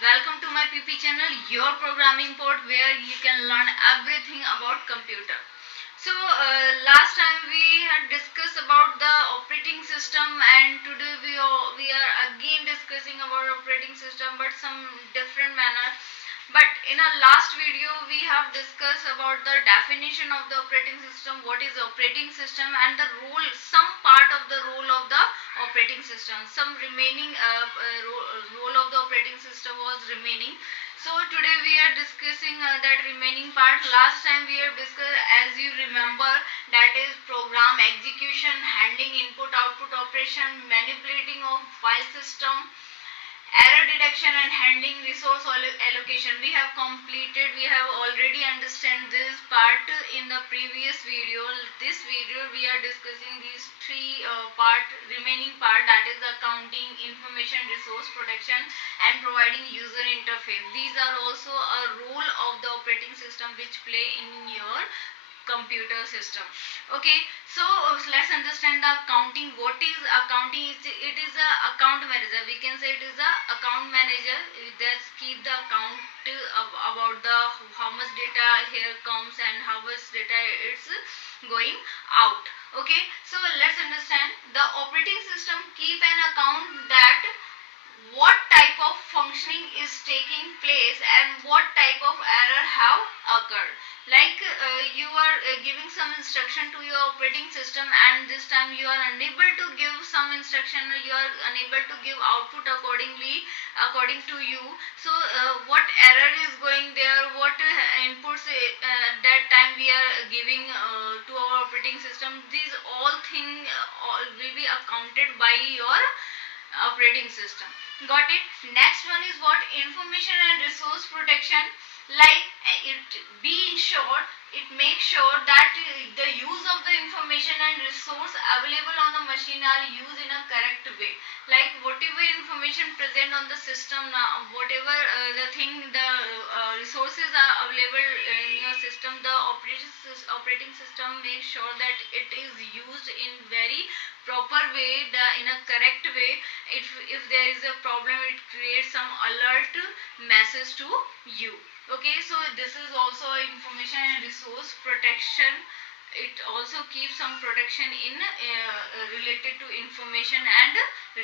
Welcome to my PP channel, your programming port where you can learn everything about computer. So last time we had discussed about the operating system, and today we are again discussing about operating system but some different manner. But in our last video we have discussed about the definition of the operating system, what is operating system, and the role, some part of the role of the operating system, some remaining role of the operating system was remaining. So today we are discussing that remaining part. Last time we have discussed, as you remember, that is program execution, handling input output operation, manipulating of file system, error detection, and handling resource allocation. We have completed, we have already understand this part in the previous video. This video we are discussing these three part, remaining part, that is accounting, information resource protection, and providing user interface. These are also a role of the operating system which play in your computer system. Okay, so let's understand the accounting. What is accounting? It is a account manager, we can say it is a account manager that keep the account about the how much data here comes and how much data it's going out. Okay, so let's understand the operating system keep an account that what type of functioning is taking place and what type of error have occurred. Like you are giving some instruction to your operating system, and this time you are unable to give some instruction, you are unable to give output according to you. So what error is going there, what inputs that time we are giving to our operating system, these all things all will be accounted by your operating system. Got it? Next one is what? Information and resource protection. Like it be ensured, it makes sure that the use of the information and resource available on the machine are used in a correct way. Like whatever information present on the system now, whatever the thing, the resources are available in your system, the operating system makes sure that it is used in very proper way, in a correct way. If there is a problem, it creates some alert message to you. Okay, so this is also information and resource protection. It also keeps some protection in related to information and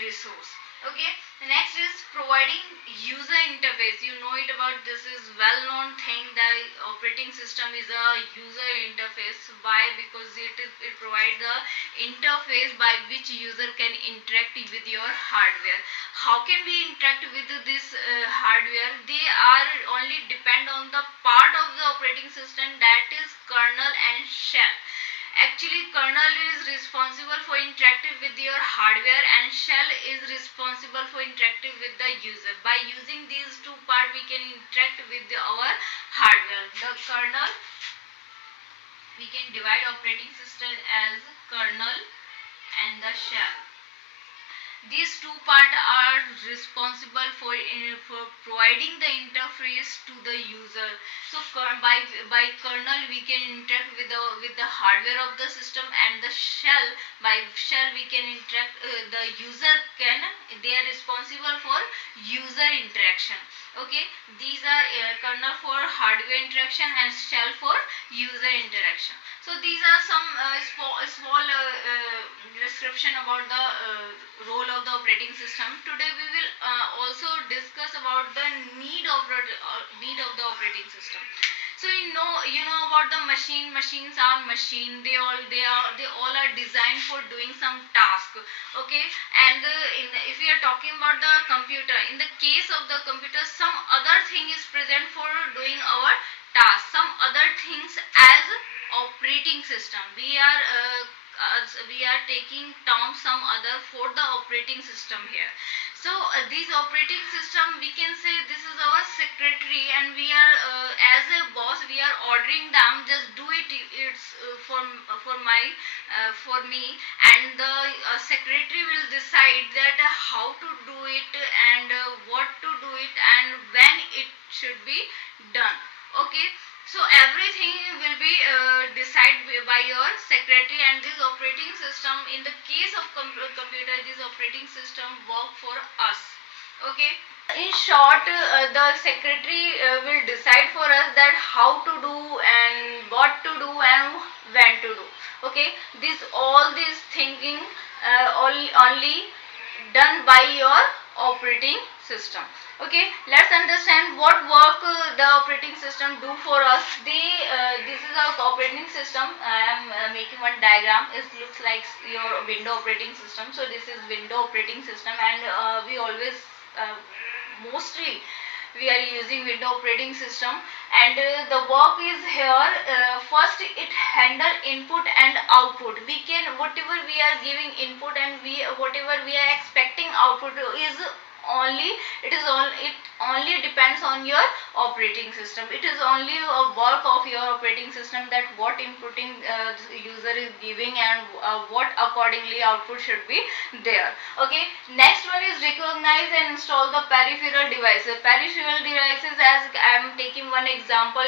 resource. Okay, the next is providing user interface. You know it about, this is well known thing, that operating system is a user interface. Why? Because it provides the interface by which user can interact with your hardware. How can we interact with this hardware? They are only depend on the part of the operating system, that is kernel and shell. Actually kernel is responsible for interacting with your hardware and shell is responsible for interacting with the user. By using these two parts we can interact with our hardware. The kernel, we can divide operating system as kernel and the shell. These two parts are responsible for providing the interface to the user. So by kernel we can interact with the hardware of the system, and the shell, by shell we can interact, the user can, they are responsible for user interaction. Okay, these are kernel for hardware interaction and shell for user interaction. So these are some small description about the role of the operating system. Today we will also discuss about the need of the operating system. So you know about the machines are machine, they all are designed for doing some task. Okay, and if we are talking about the computer, in the case of the computer, some other thing is present for doing our task, some other things as operating system. We are taking term some other for the operating system here. So this operating system, we can say this is our secretary, and we are as a boss we are ordering them, just do it, it's for me, and the secretary will decide that how to do it and what to do it and when it should be done. Okay, so everything will be decided by your secretary, and this operating system, in the case of computer, this operating system work for us. Okay. In short, the secretary will decide for us that how to do and what to do and when to do. Okay, this all this thinking only done by your operating system. Okay, let's understand what work the operating system do for us. This is our operating system. I am making one diagram. It looks like your window operating system. So this is window operating system, and we always mostly we are using window operating system, and the work is here. First it handle input and output. We can whatever we are giving input and we whatever we are expecting output is only it only depends on your operating system. It is only a work of your operating system that what inputting user is giving and what accordingly output should be there. Okay, next one is recognize and install the peripheral devices. Peripheral devices, as I am taking one example,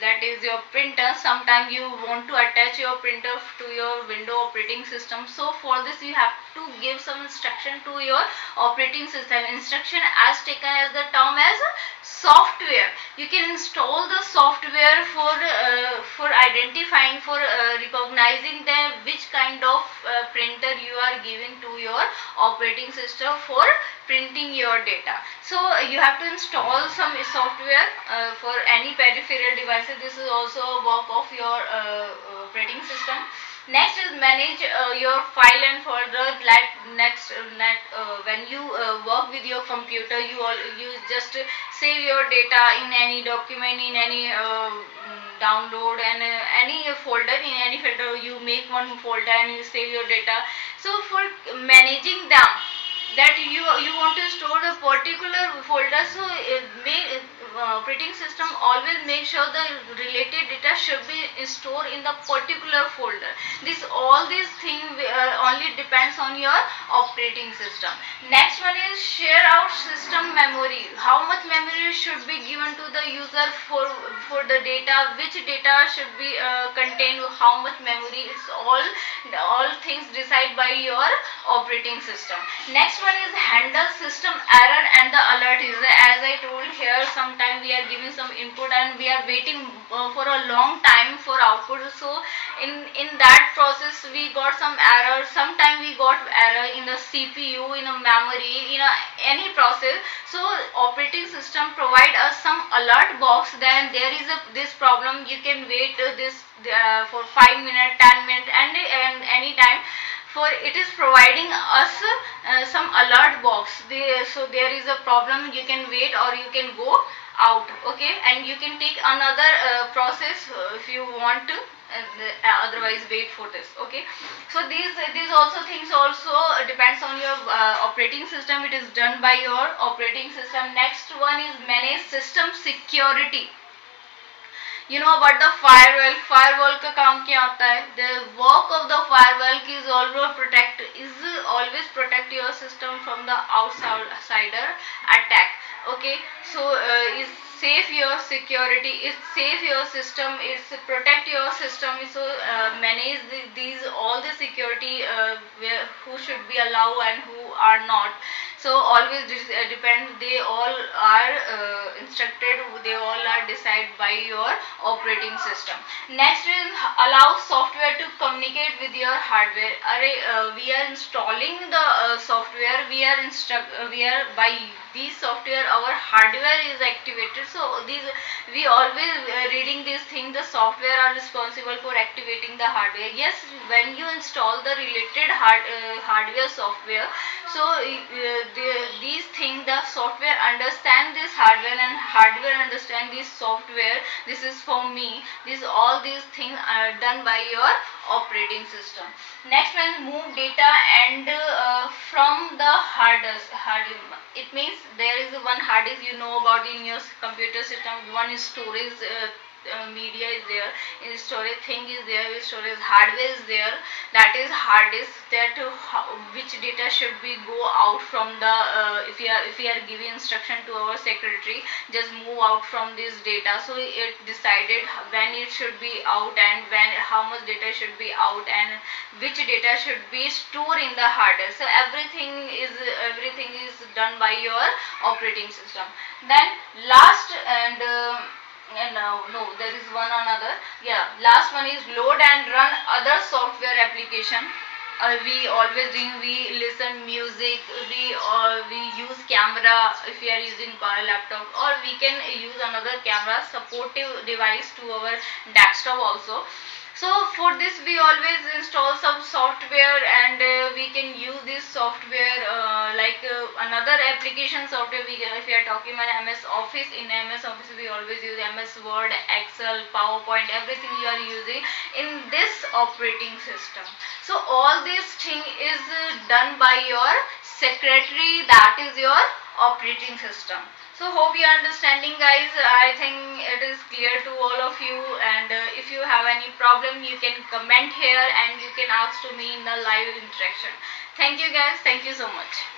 that is your printer. Sometimes you want to attach your printer to your window operating system, so for this you have to give some instruction to your operating system. Instruction as taken as the term as software. You can install the software for identifying, for recognizing the which kind of printer you are giving to your operating system for printing your data. So you have to install some software for any peripheral devices. This is also a work of your operating system. Next is manage your file and folder. When you work with your computer, you just save your data in any document, in any download, and any folder. In any folder you make one folder and you save your data. So for managing them, that you want to store a particular folder, so operating system always make sure the related data should be stored in the particular folder. All these things only depends on your operating system. Next one is share out system memory. How much memory should be given to the user for the data, which data should be contained, how much memory. It's all things decided by your operating system. Next one is handle system error and the alert is, as I told here, sometime we are giving some input and we are waiting for a long time for output. So in that process we got some error. Sometime we got error in the CPU, in a memory, in any process. So operating system provide us some alert box. Then there is this problem, you can wait this for 5 minutes, 10 minutes, and any time. For it is providing us some alert box. So there is a problem, you can wait or you can go out. Okay, and you can take another process if you want to, otherwise wait for this. Okay, so these also things also depends on your operating system. It is done by your operating system. Next one is manage system security. You know about the firewall. Firewall का काम क्या होता है? The work of the firewall is always protect your system from the outsider attack. Okay, so is save your security, it save your system, it's protect your system. So manage these all the security, who should be allowed and who are not. So always depend, they all are instructed, they all are decided by your operating system. Next is allow software to communicate with your hardware. We are installing the software, we are by these software our hardware is activated. So these we always reading this thing, the software are responsible for activating the hardware. Yes, when you install the related hardware software, so these things, the software understand this hardware and hardware understand this software. This is for me. All these things are done by your operating system. Next one, move data and from the hard. It means there is one hard disk, you know about in your computer system. One is storage. media is there, storage thing is there, storage hardware is there, that is hard disk, that which data should be go out from the if we are giving instruction to our secretary, just move out from this data, so it decided when it should be out and when how much data should be out and which data should be stored in the hard disk. So everything is done by your operating system. Then last and no, there is one another. Yeah, last one is load and run other software application. We always doing, we listen music, we use camera if we are using laptop, or we can use another camera supportive device to our desktop also. So for this we always install some software, and we can use this software like another application software. If we are talking about MS Office, in MS Office we always use MS Word, Excel, PowerPoint, everything you are using in this operating system. So all this thing is done by your secretary, that is your operating system. So hope you are understanding, guys. I think it is clear to all of you, and if you have any problem you can comment here and you can ask to me in the live interaction. Thank you, guys. Thank you so much.